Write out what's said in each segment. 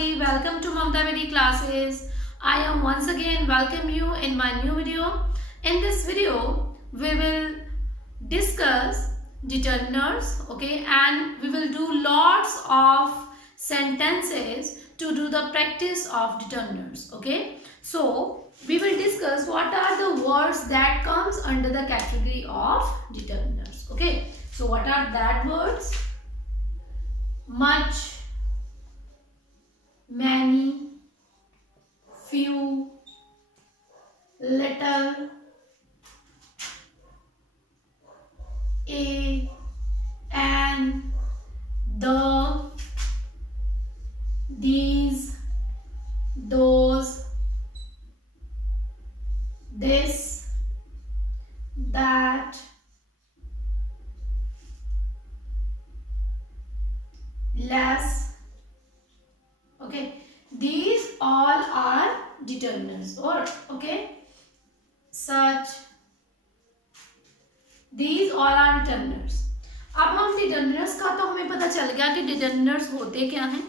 Ji, welcome to Mamta Vedi classes. I am once again welcome you in my new video. In this video, we will discuss determiners, okay, and we will do lots of sentences to do the practice of determiners, okay. So we will discuss what are the words that comes under the category of determiners, okay. So what are that words? Much, many, few, little, a, an, the, these, those, this, that, less, okay. These all are determiners, or okay, such, these all are determiners. अब हम determiners का तो हमें पता चल गया कि determiners होते क्या हैं.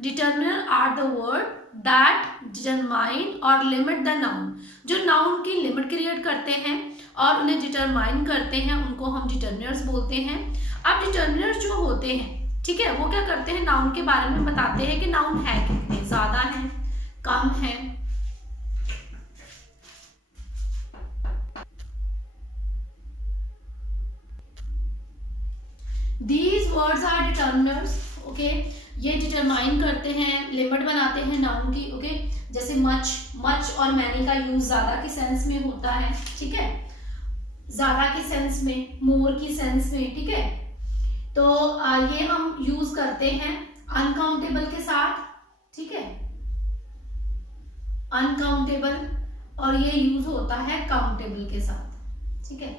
Determiner are the word that determine or limit the noun. जो noun की limit create करते हैं और उन्हें determine करते हैं, उनको हम determiners बोलते हैं. अब determiners जो होते हैं, ठीक है, वो क्या करते हैं, नाउन के बारे में बताते हैं कि नाउन है कितने, ज्यादा है, कम है. These words are determiners, okay. ये डिटरमाइन करते हैं, लिमिट बनाते हैं नाउन की, ओके. जैसे मच और मैनी का यूज ज्यादा की सेंस में होता है, ठीक है, ज्यादा की सेंस में, मोर की सेंस में, ठीक है. तो ये हम यूज करते हैं अनकाउंटेबल के साथ, ठीक है, अनकाउंटेबल, और ये यूज होता है काउंटेबल के साथ, ठीक है,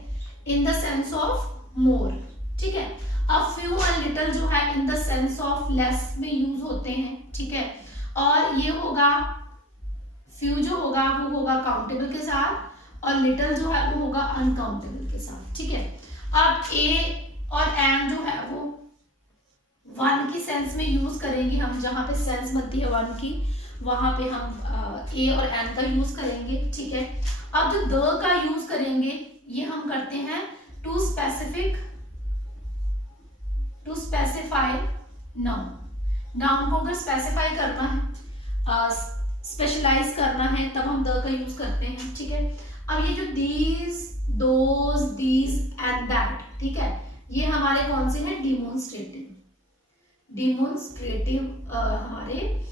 in the sense of more, ठीक है. अब फ्यू एंड लिटिल जो है in the sense of less में यूज होते हैं, ठीक है, और ये होगा फ्यू जो होगा वो होगा काउंटेबल के साथ और लिटिल जो है वो होगा अनकाउंटेबल के साथ, ठीक है. अब ए और एन जो है वो वन की सेंस में यूज करेंगे हम, जहां पे सेंस बनती है वन की वहां पे हम ए और एन का यूज करेंगे, ठीक है. अब जो द का यूज करेंगे ये हम करते हैं टू स्पेसिफाई नाउन. नाउन को अगर स्पेसिफाई करना है, स्पेशलाइज करना है, तब हम द का यूज करते हैं, ठीक है. अब ये जो these, those, these and that, ठीक है, ये हमारे कौन से हैं, डिमोन्स्ट्रेटिव हमारे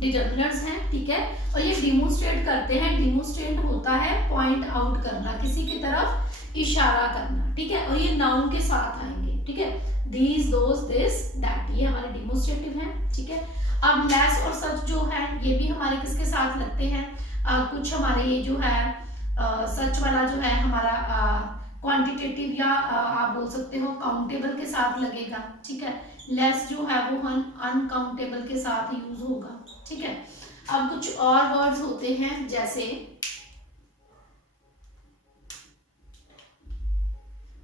डिटरमिनर्स हैं, ठीक है. और ये डिमोन्स्ट्रेट करते हैं, डिमोन्स्ट्रेट होता है पॉइंट आउट करना, किसी की तरफ इशारा करना, ठीक है, और ये नाउन के साथ आएंगे, ठीक है. दीज, दोज, दिस, दैट, ये हमारे डिमोन्स्ट्रेटिव हैं, ठीक है. अब लेस और सच जो है ये भी हमारे किसके साथ लगते हैं, कुछ हमारे ये जो है सच वाला जो है हमारा क्वांटिटेटिव या आप बोल सकते हो काउंटेबल के साथ लगेगा, ठीक है. लेस जो है वो अनकाउंटेबल के साथ यूज होगा, ठीक है. अब कुछ और वर्ड्स होते हैं जैसे,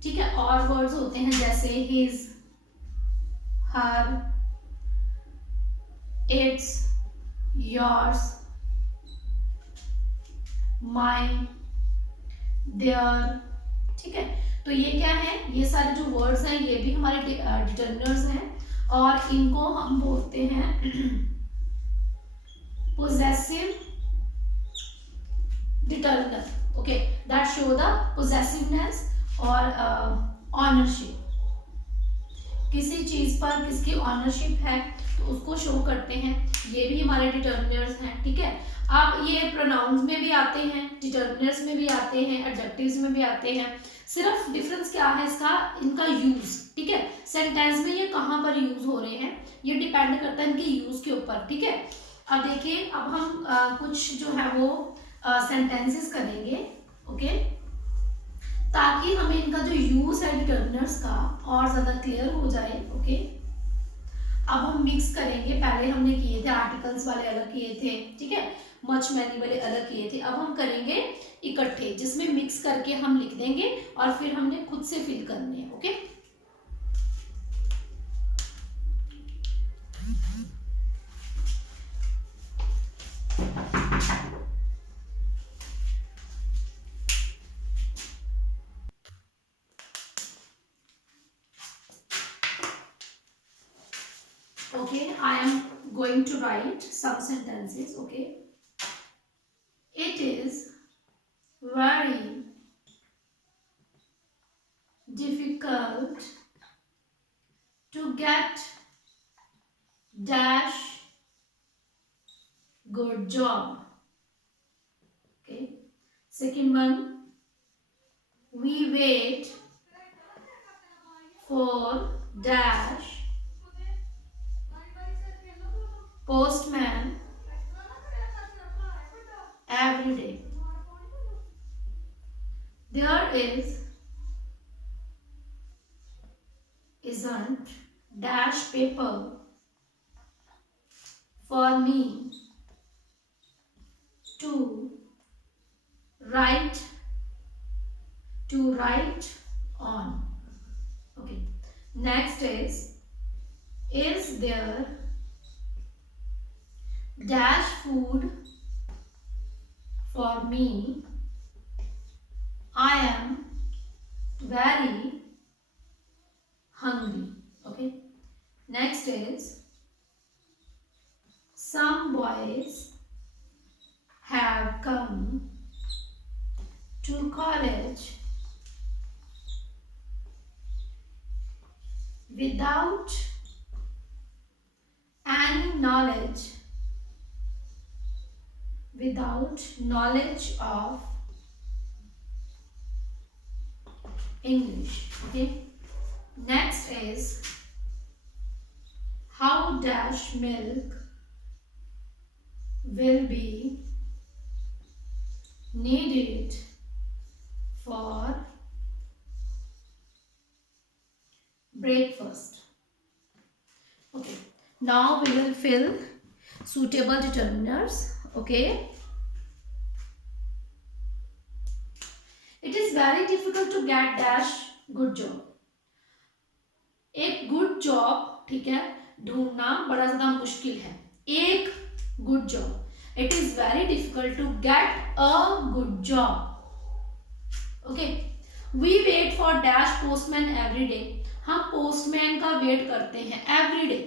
ठीक है, और वर्ड्स होते हैं जैसे his, her, its, yours, mine, their, ठीक है. तो ये क्या है, ये सारे जो वर्ड्स हैं ये भी हमारे डिटरमिनर्स हैं और इनको हम बोलते हैं possessive determiner, okay, that show the possessiveness और ऑनरशिप. किसी चीज पर किसकी ऑनरशिप है तो उसको शो करते हैं, ये भी हमारे डिटरमिनर्स हैं, ठीक है. अब ये प्रोनाउंस में भी आते हैं, डिटरमिनर्स में भी आते हैं, एडजेक्टिव्स में भी आते हैं. सिर्फ डिफरेंस क्या है इसका, इनका यूज, ठीक है, सेंटेंस में ये कहाँ पर यूज हो रहे हैं ये डिपेंड करता है इनके यूज के ऊपर, ठीक है. अब देखिए, अब हम कुछ जो है वो सेंटेंसेस करेंगे, ओके, ताकि हमें इनका जो यूज है डिटरमिनर्स का और ज्यादा क्लियर हो जाए, ओके. अब हम मिक्स करेंगे, पहले हमने किए थे आर्टिकल्स वाले अलग किए थे, ठीक है, मच मैनी वाले अलग किए थे. अब हम करेंगे इकट्ठे, जिसमें मिक्स करके हम लिख देंगे और फिर हमने खुद से फिल करने हैं, okay. Okay, I am going to write some sentences. Okay, it is very difficult to get dash good job. Okay, second one, we wait for dash postman every day. There isn't dash paper for me to write on. Okay. Next is there dash food for me? I am very hungry. Okay. Next is some boys have come to college without any knowledge of English. Okay. Next is how dash milk will be needed for breakfast. Okay. Now we will fill suitable determiners. Okay. It is very difficult to get dash good job. एक good job, ठीक है, ढूंढना बड़ा ज्यादा मुश्किल है. एक good job, it is very difficult to get a good job. Okay, we wait for dash postman every day. हम पोस्टमैन का वेट करते हैं every day.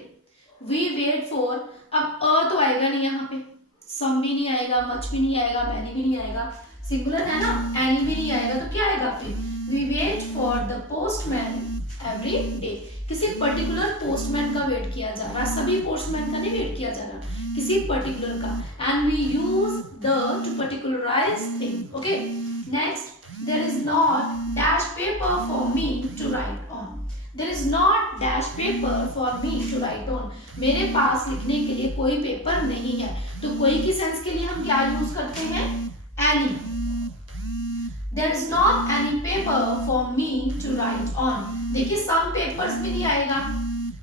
We wait for, अब अ तो आएगा नहीं यहाँ पे, सम भी नहीं आएगा, मच भी नहीं आएगा, मैनी भी नहीं आएगा, सिंगुलर है ना, एनी भी नहीं आएगा, तो क्या आएगा फिर? We wait for the postman every day. किसी पर्टिकुलर पोस्टमैन का वेट किया जा रहा है, सभी पोस्टमैन का नहीं वेट किया जा रहा, किसी पर्टिकुलर का. And we use the to particularize thing. Okay. Next, there is not dash paper for me to write on. There is not dash paper for me to write on. मेरे पास लिखने के लिए कोई पेपर नहीं है. तो कोई की सेंस के लिए हम क्या यूज करते हैं? Any. There is not any paper for me to write on. देखिए some papers भी नहीं आएगा,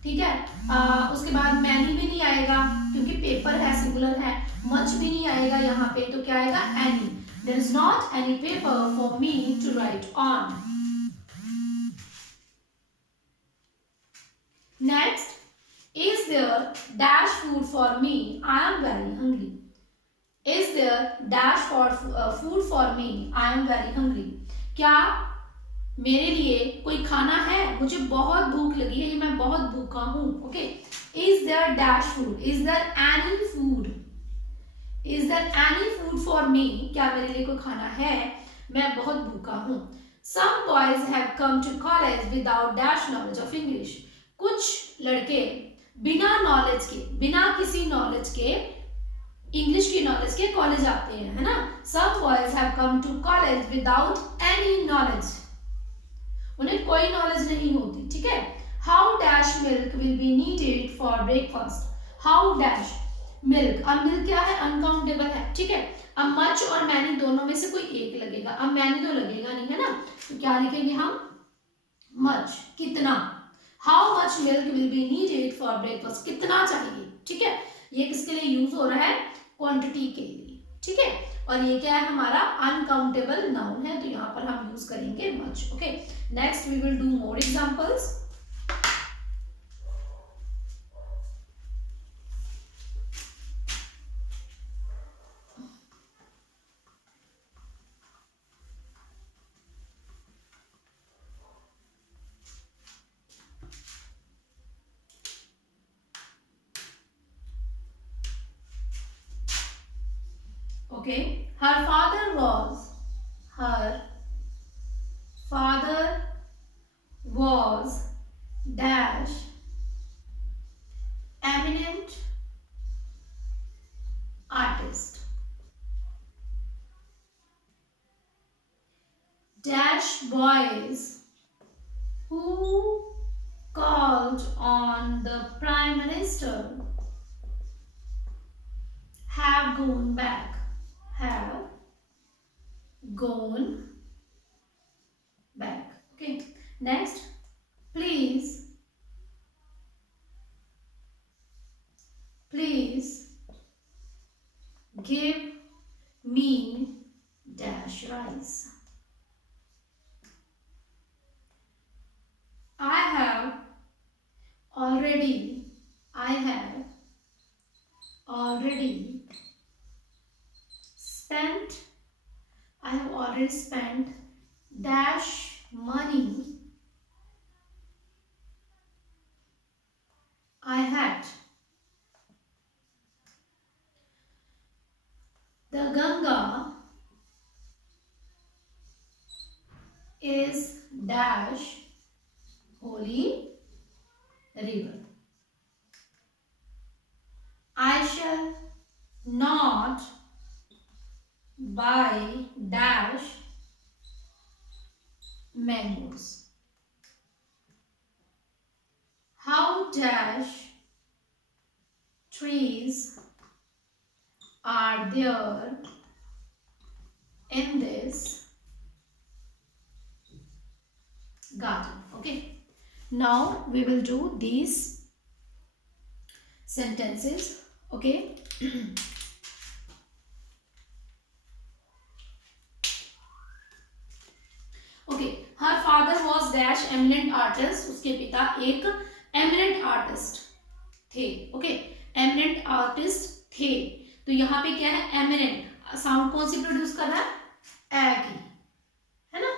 ठीक है. उसके बाद many भी नहीं आएगा क्योंकि पेपर है, सिंगुलर है. much भी नहीं आएगा यहाँ पे, तो क्या आएगा? any. There is not any paper for me to write on. Next, is there dash food for me? I am very hungry. Is there dash for food for me? I am very hungry. क्या मेरे लिए कोई खाना है? मुझे बहुत भूख लगी है, मैं बहुत भूखा हूँ. Okay. Is there dash food? Is there any food? Is there any food for me? क्या मेरे लिए कोई खाना है? मैं बहुत भूखा हूँ. Some boys have come to college without dash knowledge of English. कुछ लड़के बिना नॉलेज के, बिना किसी नॉलेज के, इंग्लिश की नॉलेज के कॉलेज आते हैं, है ना. Some boys have come to college without any knowledge. उन्हें कोई नॉलेज नहीं होती, ठीक है. How dash milk will be needed for breakfast. How dash milk. अब मिल्क क्या है? अनकाउंटेबल है, ठीक है. अब मच और मैनी दोनों में से कोई एक लगेगा. अब मैनी तो लगेगा नहीं, है ना, तो क्या लिखेंगे हम? मच. कितना? How much milk will be needed for breakfast. कितना चाहिए, ठीक है. ये किसके लिए यूज हो रहा है? क्वांटिटी के लिए, ठीक है. और ये क्या है? हमारा अनकाउंटेबल नाउन है, तो यहाँ पर हम यूज करेंगे much. Okay. Next we will do more examples. Okay, her father was dash eminent artist. Dash boys who called on the Prime Minister have gone back. Have gone back. Okay. Next, please give me dash rice. I have already spent dash money I had. The Ganga is dash holy river. I shall not buy dash mangoes. How dash trees are there in this garden. Okay, now we will do these sentences. Okay. Okay, her father was dash eminent artist. उसके पिता एक eminent artist थे. Okay, eminent artist थे. तो यहाँ पे क्या है? eminent साउंड कौन सी प्रोड्यूस कर रहा है? ए की, है ना?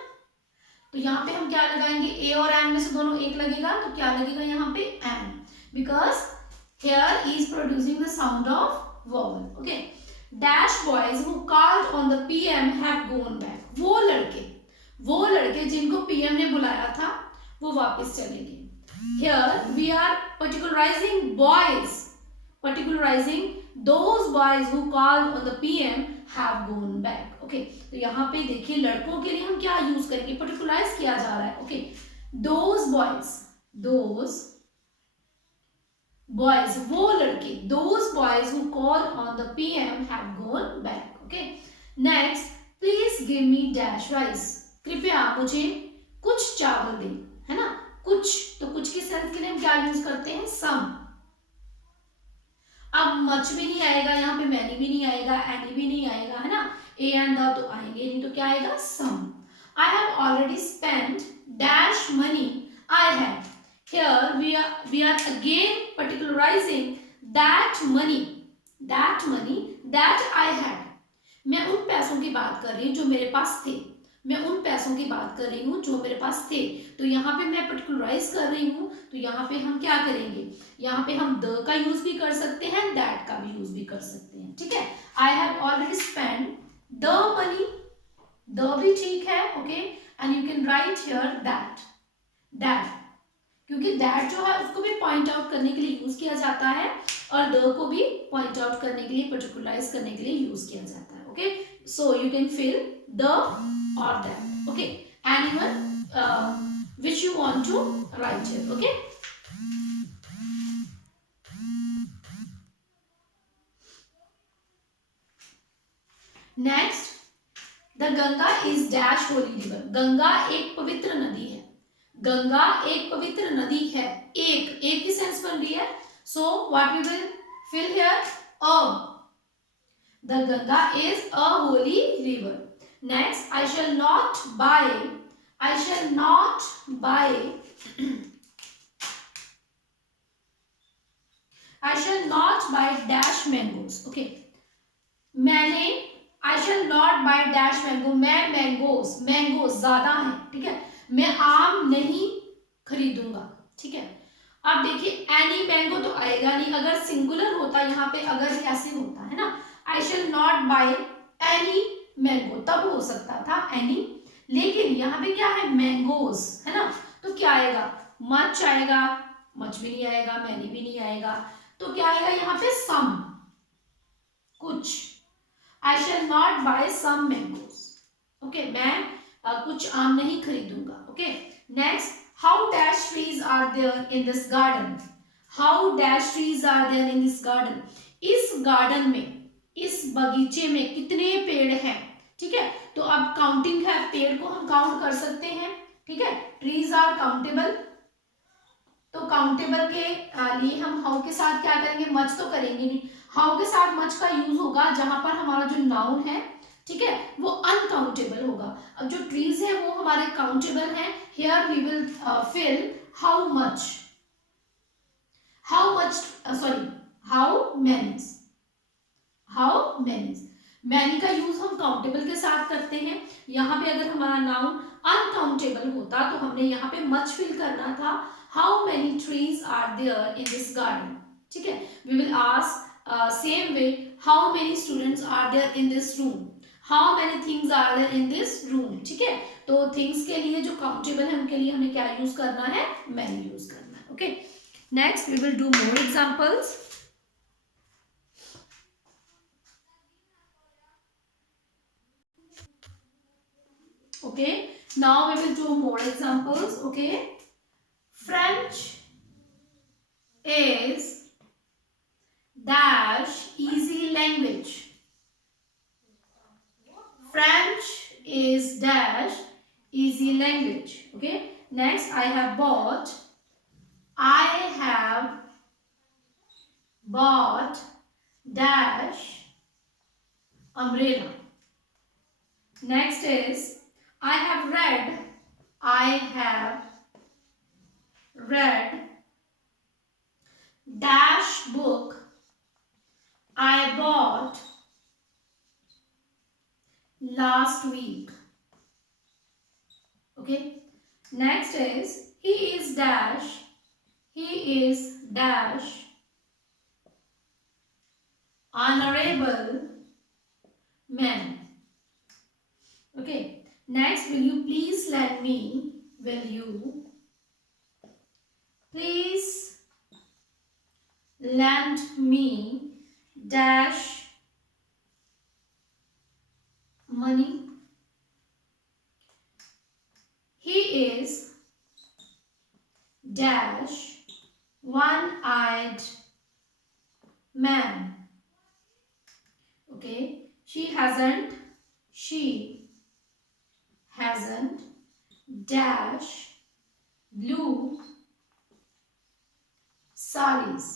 तो यहाँ पे हम क्या लगाएंगे? ए और एन में से दोनों एक लगेगा, तो क्या लगेगा यहाँ पे? An, because here is producing the sound of vowel. Okay, dash boys who called on the PM have gone back. वो लड़के जिनको PM ने बुलाया था वो वापस चले गए. Here we are particularizing boys, particularizing those boys who called on the PM have gone back. Okay, तो यहाँ पे देखिए लड़कों के लिए हम क्या यूज करेंगे? पर्टिकुलराइज किया जा रहा है. Okay, those boys वो लड़के, those boys who called on the PM have gone back. Okay, next, please give me dash rice. कृपया मुझे कुछ चावल दें, है ना? कुछ, तो कुछ की सेंस के लिए हम क्या यूज करते हैं? सम. अब मच भी नहीं आएगा यहाँ पे, मैनी भी नहीं आएगा, एनी भी नहीं आएगा, है ना? ए एंड द तो आएंगे नहीं, तो क्या आएगा? सम. I have already spent dash money I had. Here we are again particularizing that money that I had. मैं उन पैसों की बात कर रही हूँ जो मेरे पास थे. तो यहाँ पे मैं पर्टिकुलराइज कर रही हूँ, तो यहाँ पे हम क्या करेंगे? यहाँ पे हम द का यूज भी कर सकते हैं, दैट का भी यूज भी कर सकते हैं. ठीक है, I have already spent the money, the भी ठीक है. Okay, and you can write here that, क्योंकि दैट जो है उसको भी पॉइंट आउट करने के लिए यूज किया जाता है और द को भी पॉइंट आउट करने के लिए, पर्टिकुलराइज करने के लिए यूज किया जाता है. Okay, so you can fill the or that. Okay, anyone which you want to write here. Okay, next, the Ganga is dash holy river. Ganga एक पवित्र नदी है. गंगा एक पवित्र नदी है. एक की सेंस बन रही है. So what we will fill here? The Ganga is a holy river. Next, I shall not buy dash mangoes. Okay, मैंने I shall not buy dash mango. मैं मैंगोस ज्यादा है. ठीक है, मैं आम नहीं खरीदूंगा. ठीक है, अब देखिए एनी मैंगो तो आएगा नहीं. अगर सिंगुलर होता यहाँ पे, अगर ऐसे होता है ना, I shall not buy any mango, तब हो सकता था एनी, लेकिन यहाँ पे क्या है, मैंगोज है ना, तो क्या आएगा, मच आएगा, मच भी नहीं आएगा, मैनी भी नहीं आएगा, तो क्या आएगा यहाँ पे, सम, कुछ। I shall not buy some mangoes, okay, मैं कुछ आम नहीं खरीदूंगा, okay. Next, how dash trees are there in this garden, how dash trees are there in this garden, इस गार्डन में, इस बगीचे में कितने पेड़ हैं, ठीक है। तो अब काउंटिंग है, पेड़ को हम काउंट कर सकते हैं, ठीक है, ट्रीज आर काउंटेबल, तो काउंटेबल के लिए हम हाउ के साथ क्या करेंगे, मच तो करेंगे नहीं, हाउ के साथ मच का यूज होगा जहां पर हमारा जो नाउन है, ठीक है, वो अनकाउंटेबल होगा। अब जो ट्रीज है वो हमारे काउंटेबल हैं, here we will fill how much, sorry, how many, how many, many का यूज हम काउंटेबल के साथ करते हैं। यहाँ पे अगर हमारा नाउन अनकाउंटेबल होता तो हमने यहाँ पे मच फिल करना था, how many trees are there in this garden, ठीक है। We will ask same way, how many students are there in this room, how many things are there in this room, ठीक है। तो थिंग्स के लिए जो काउंटेबल है उनके लिए हमें क्या यूज करना है, मैनी यूज करना है, okay. Next we will do more examples. Okay, now we will do more examples, okay. French is dash easy language, French is dash easy language, okay. Next, I have bought dash umbrella. Next is I have read dash book I bought last week, okay. Next is he is dash honorable man, okay. Next, will you please lend me dash money, he is dash one-eyed man, okay. She hasn't dash blue sarees,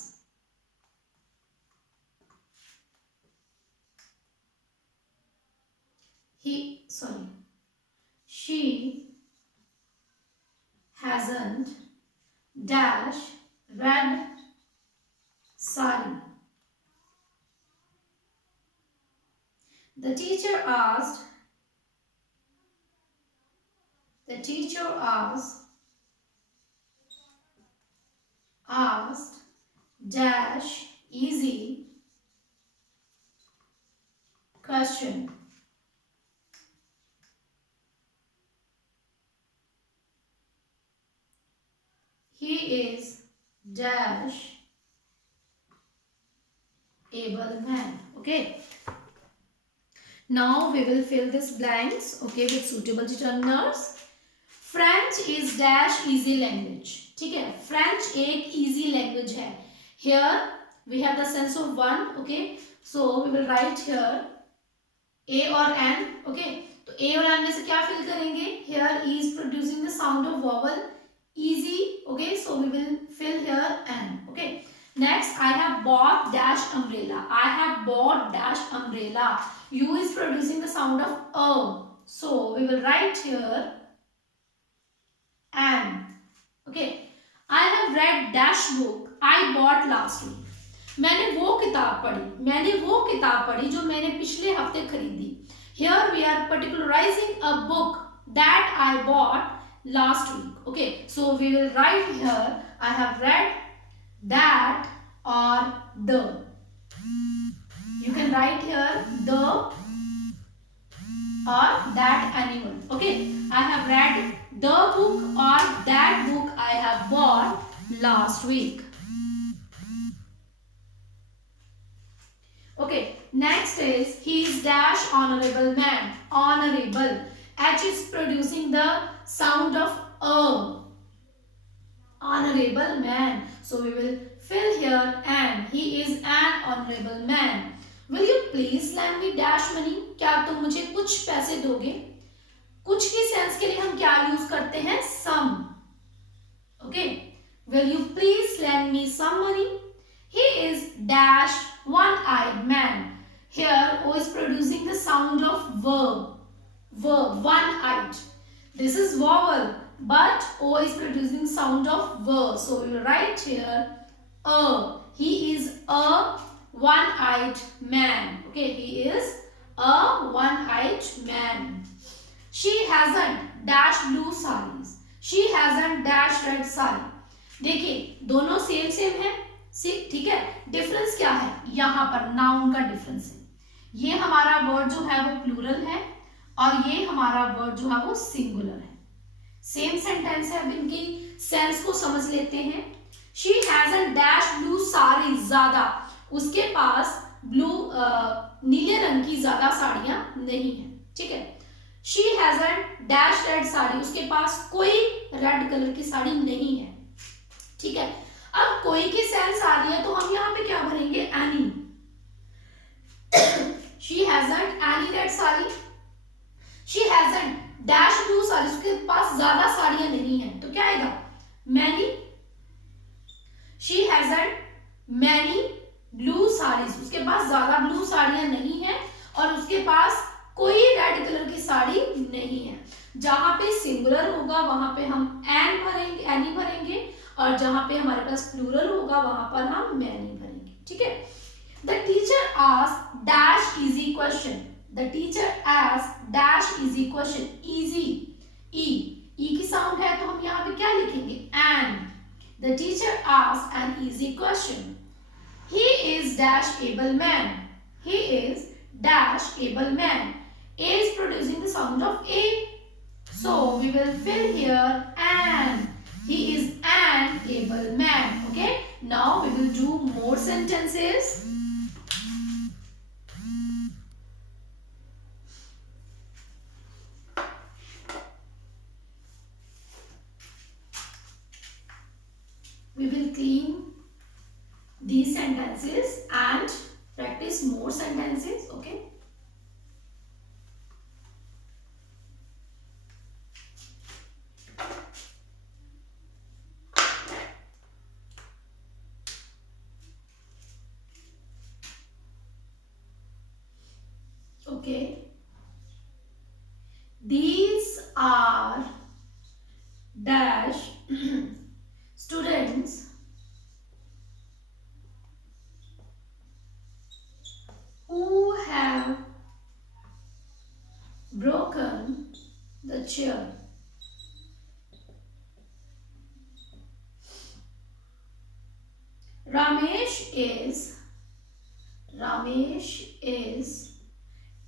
she hasn't dash red saree. The teacher asked dash easy question. He is dash able man, okay. Now we will fill this blanks, okay, with suitable determiners. French is dash easy language, ठीक है, French एक easy language है. Here we have the sense of one, okay, so we will write here A और N, okay. तो A और N में से क्या fill करेंगे, here E is producing the sound of vowel easy, okay, so we will fill here N, okay. Next, I have bought dash umbrella, I have bought dash umbrella, U is producing the sound of O, so we will write here N, okay. I have read dash book I bought last week, मैंने वो किताब पढ़ी जो मैंने पिछले हफ्ते खरीदी. Here we are particularizing a book that I bought last week, okay. So we will write here I have read that or the. You can write here the or that animal. Okay, I have read the book or that book I have bought last week. Okay, next is he is dash honorable man. Honorable. H is producing the sound of a. Honorable man. So we will fill here and he is an honorable man. Will you please lend me dash money? क्या तुम मुझे कुछ पैसे दोगे? कुछ की सेंस के लिए हम क्या यूज करते हैं? some. Okay. Will you please lend me some money? He is dash one-eyed man. Here O is producing the sound of verb. Verb, one-eyed. This is vowel, but O is producing sound of verb. So we will write here a. He is a one-eyed man. Okay, he is a one-eyed man. She hasn't dash blue sarees. She hasn't dash red saree. देखिए दोनों same same है, ठीक है. डिफरेंस क्या है? यहाँ पर नाउन का डिफरेंस है. ये हमारा वर्ड जो है वो प्लूरल है और ये हमारा वर्ड जो है वो सिंगुलर है. सेम सेंटेंस है. अब इनकी सेंस को समझ लेते हैं. She has a dash blue sari. ज्यादा उसके पास ब्लू नीले रंग की ज्यादा साड़ियां नहीं है. ठीक है. She has a dash red sari. उसके पास कोई रेड कलर की साड़ी नहीं है. ठीक है. अब कोई की सेंस आ रही है तो हम यहाँ पे क्या भरेंगे? Any. She hasn't any red sari. She hasn't dash blue sari. उसके पास ज्यादा साड़ियां नहीं है तो क्या आएगा? Many. She hasn't many blue saris. उसके पास ज्यादा ब्लू साड़ियां नहीं है और उसके पास कोई रेड कलर की साड़ी नहीं है. जहां पे सिंगुलर होगा वहां पे हम एन भरेंगे, एनी भरेंगे, और जहां पे हमारे पास प्लूरल होगा वहां पर हम मैनी भरेंगे. ठीक है. The teacher asked dash easy question. The teacher asked dash easy question. Easy, ई की साउंड है तो हम यहाँ पे क्या लिखेंगे? An. The teacher asked an easy question. He is dash able man. ही इज dash able man. A is producing the sound of A. So we will fill here an. He is an able man. Okay. Now we will do more sentences. We will clean these sentences and practice more sentences. Okay. Okay. These are dash students who have broken the chair. Ramesh is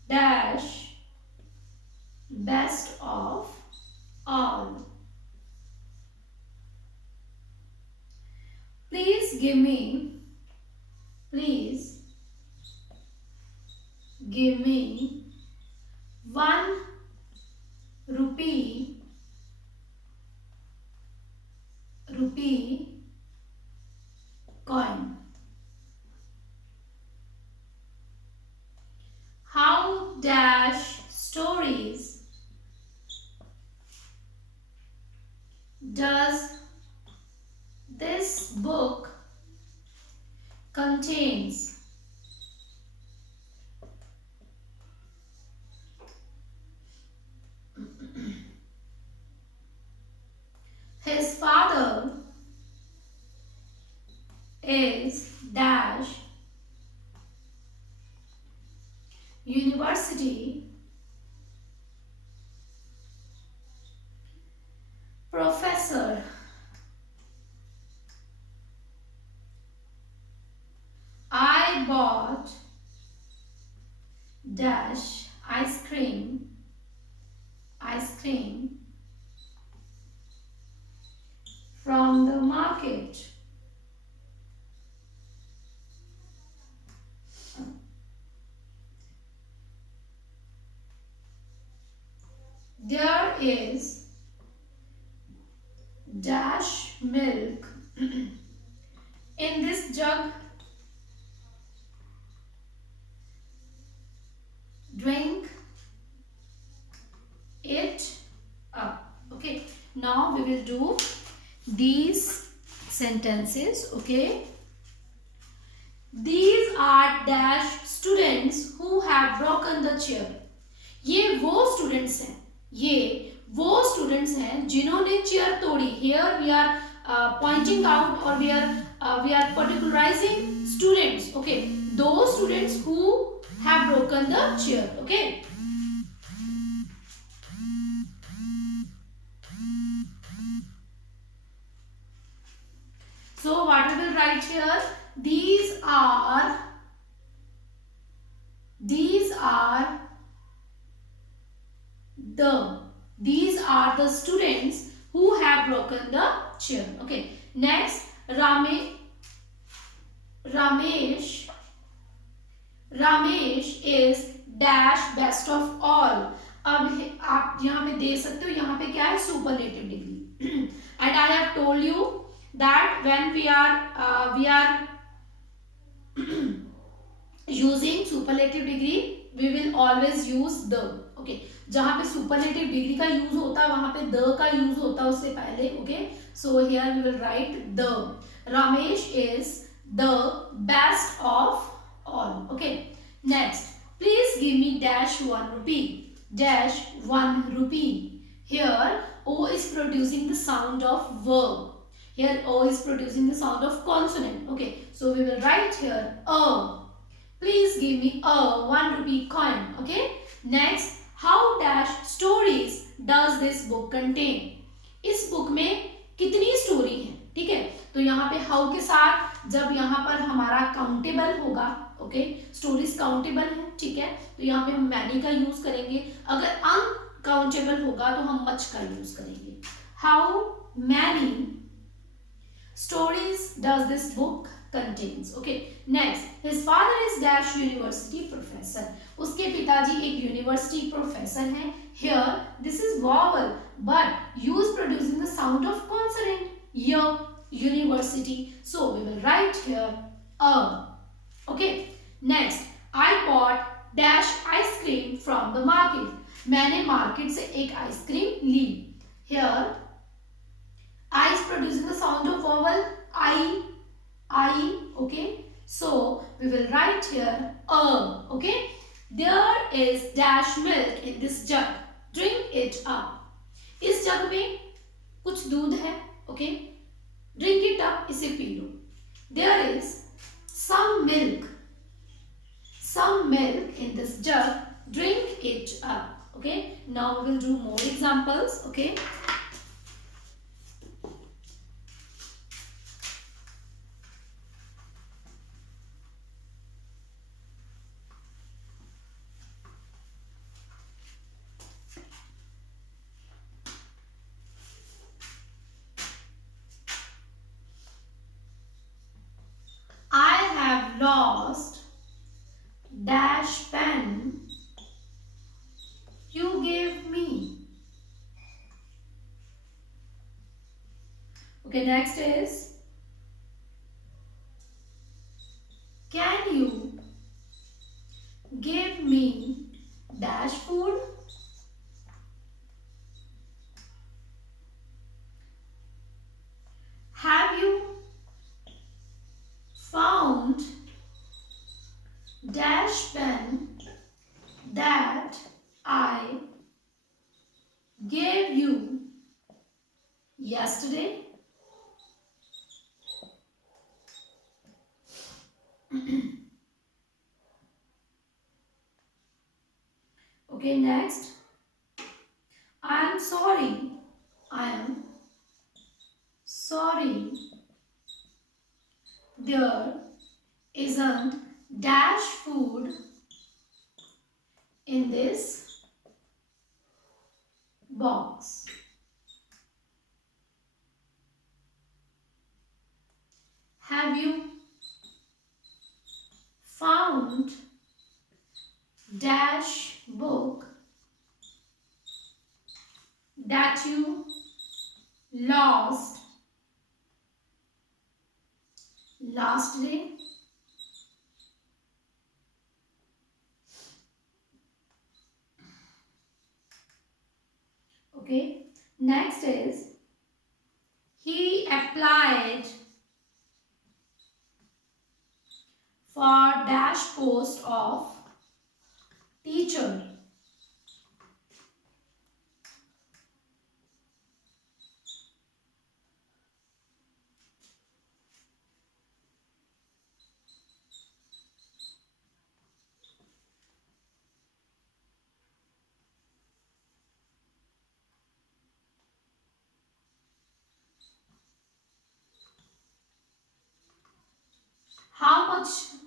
dash best of all. Please give me 1 rupee coin. How dash stories does this book contains? His father is dash university professor. I bought dash ice cream stuffing from the market. There is dash milk in this jug. Drink it up. Okay, now we will do these sentences. Okay, these are dash students who have broken the chair. ये वो स्टूडेंट्स हैं, ये वो स्टूडेंट्स हैं जिन्होंने chair तोड़ी. Here we are pointing out, or we are particularizing students. Okay, those students who have broken the chair. Okay, so what we will write here? These are the students who have broken the chair. Okay, next, Ramesh is dash best of all. अब आप यहाँ पे दे सकते हो, यहाँ पे क्या है? Superlative degree. And I have told you that when we are using superlative degree, we will always use the. Okay, जहाँ पे superlative degree का यूज होता है वहां पे the का यूज होता है उससे पहले. Okay, so here we will write the. Ramesh is the best of all. Okay, next, please give me dash 1 rupee. Dash 1 rupee. Here O is producing the sound of verb. Here O is producing the sound of consonant. Okay, so we will write here A. Please give me a 1 rupee coin. Okay, next, how dash stories does this book contain? इस बुक में कितनी स्टोरी है? ठीक है, तो यहाँ पे हाउ के साथ जब यहाँ पर हमारा काउंटेबल होगा. ओके, स्टोरीज काउंटेबल है. ठीक है, तो यहाँ पे हम मैनी का यूज करेंगे. अगर अनकाउंटेबल होगा तो हम मच का यूज करेंगे. How many stories does this book contains? Okay, next, his father is dash university professor. उसके पिताजी एक यूनिवर्सिटी प्रोफेसर हैं. Here this is vowel but use producing the sound of consonant. Here university, so we will write here a. Okay, next, I bought dash ice cream from the market. मैंने market से एक ice cream ली. Here I is producing the sound of vowel I. Okay, so we will write here a. Okay, there is dash milk in this jug. Drink it up. इस जग में कुछ दूध है. Okay, drink it up, इसे P low. There is some milk in this jug. Drink it up. Okay, now we will do more examples. Okay, I have lost dash pen you gave me. Okay, next is, can you give me dash food? Have you found dash pen that I gave you yesterday? Okay, next, I am sorry. There isn't dash food in this box. Have you found dash book that you lost last day? Okay. Next is he applied for dash post of teacher.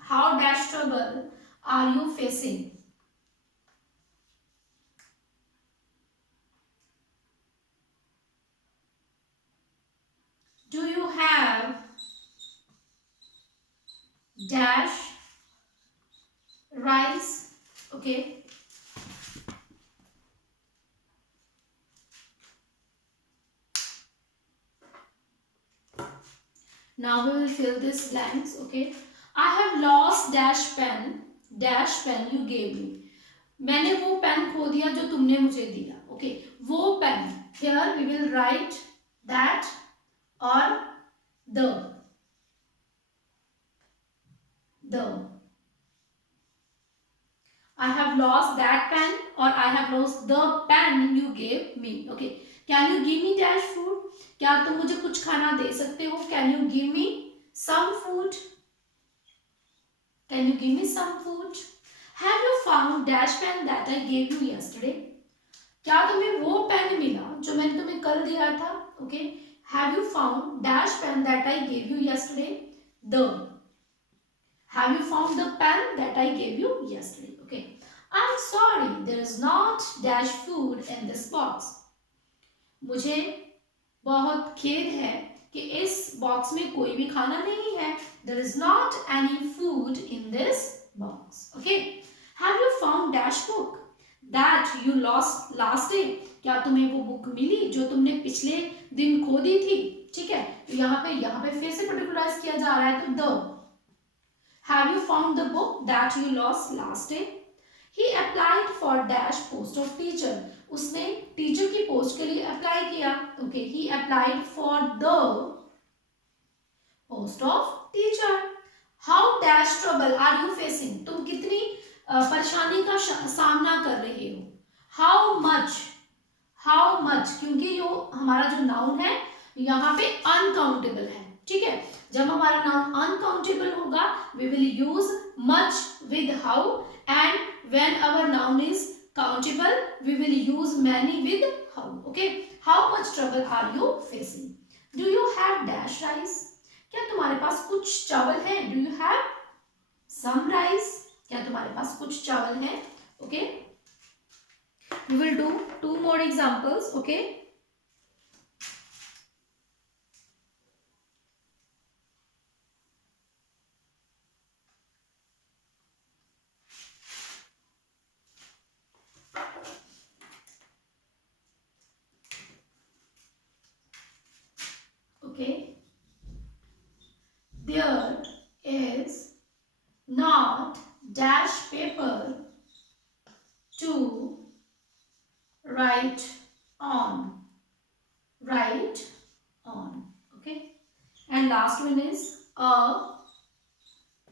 How dash trouble are you facing? Do you have dash rice? Okay. Now we will fill this blanks. Okay. I have lost dash pen you gave me. मैंने वो पेन खो दिया जो तुमने मुझे दिया. Okay. वो pen. Here we will write that or the. I have lost that pen or I have lost the pen you gave me. Okay. Can you give me dash food? क्या तुम मुझे कुछ खाना दे सकते हो? Can you give me some food? Can you give me some food? Have you found dash pen that I gave you yesterday? क्या तुम्हें वो पेन मिला जो मैंने तुम्हें कल दिया था? Okay. Have you found dash pen that I gave you yesterday? The. Have you found the pen that I gave you yesterday? Okay. I'm sorry, there is not dash food in this box. मुझे बहुत खेद है कि इस बॉक्स में कोई भी खाना नहीं है. There is not any food in this box. Okay. Have you found dash book that you lost last day? क्या तुम्हें वो बुक मिली जो तुमने पिछले दिन खो दी थी? ठीक है. तो यहाँ पे फिर से पर्टिकुलराइज किया जा रहा है. तो the. Have you found the book that you lost last day? He applied for dash post of teacher. उसने टीचर की पोस्ट के लिए अप्लाई किया. Okay, he applied for the post of teacher. How dash trouble are you facing? तुम कितनी परेशानी का सामना कर रहे हो? How much क्योंकि जो हमारा जो नाउन है यहाँ पे अनकाउंटेबल है. ठीक है. जब हमारा नाउन अनकाउंटेबल होगा we will use much with how, and when our noun is countable we will use many with how. Okay. How much trouble are you facing? Do you have dash rice? क्या तुम्हारे पास कुछ चावल है? Do you have some rice? क्या तुम्हारे पास कुछ चावल है? Okay. We will do 2 more examples. Okay. Okay. There is not dash paper to write on. Okay. And last one is a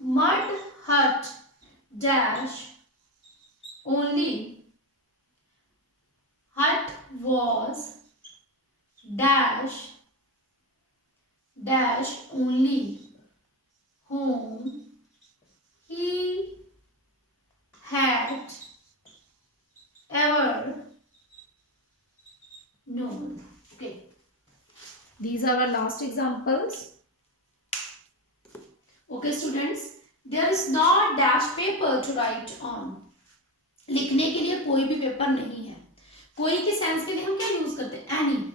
mud hut dash only. Hut was dash only whom he had ever known. Okay. These are our last examples. Okay students, there is not dash paper to write on. लिखने के लिए कोई भी पेपर नहीं है. कोई के सेंस के लिए हम क्या यूज करते हैं, एनी।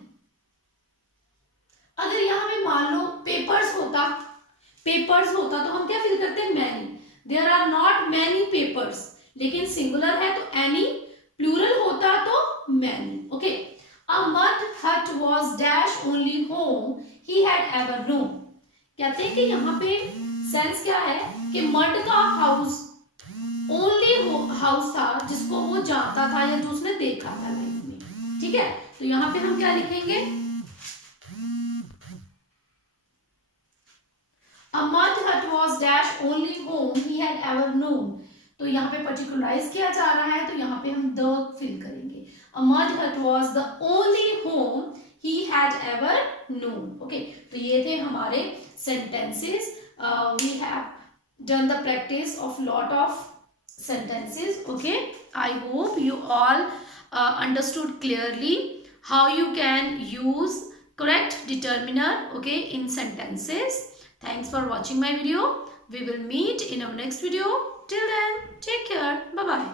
अगर यहाँ पे मान लो पेपर्स होता तो हम क्या फिल करते हैं, many. There are not many papers, लेकिन सिंगुलर है तो एनी, प्लूरल होता तो many. Okay, a mud hut was dash only home he had ever known. कहते हैं कि यहाँ पे सेंस क्या है कि मड का हाउस ओनली हाउस था जिसको वो जानता था या जो उसने देखा था लाइफ में। ठीक है, तो यहाँ पे हम क्या लिखेंगे, A mud hut was dash only home he had ever known। तो यहाँ पे पर्टिकुलराइज किया जा रहा है तो यहाँ पे हम द फिल करेंगे। A mud hut was the only home he had ever known। Okay, तो ये थे हमारे sentences। We have done the practice of lot of sentences। Okay, I hope you all understood clearly how you can use correct determiner, okay, in sentences। Thanks for watching my video. We will meet in our next video. Till then, take care. Bye-bye.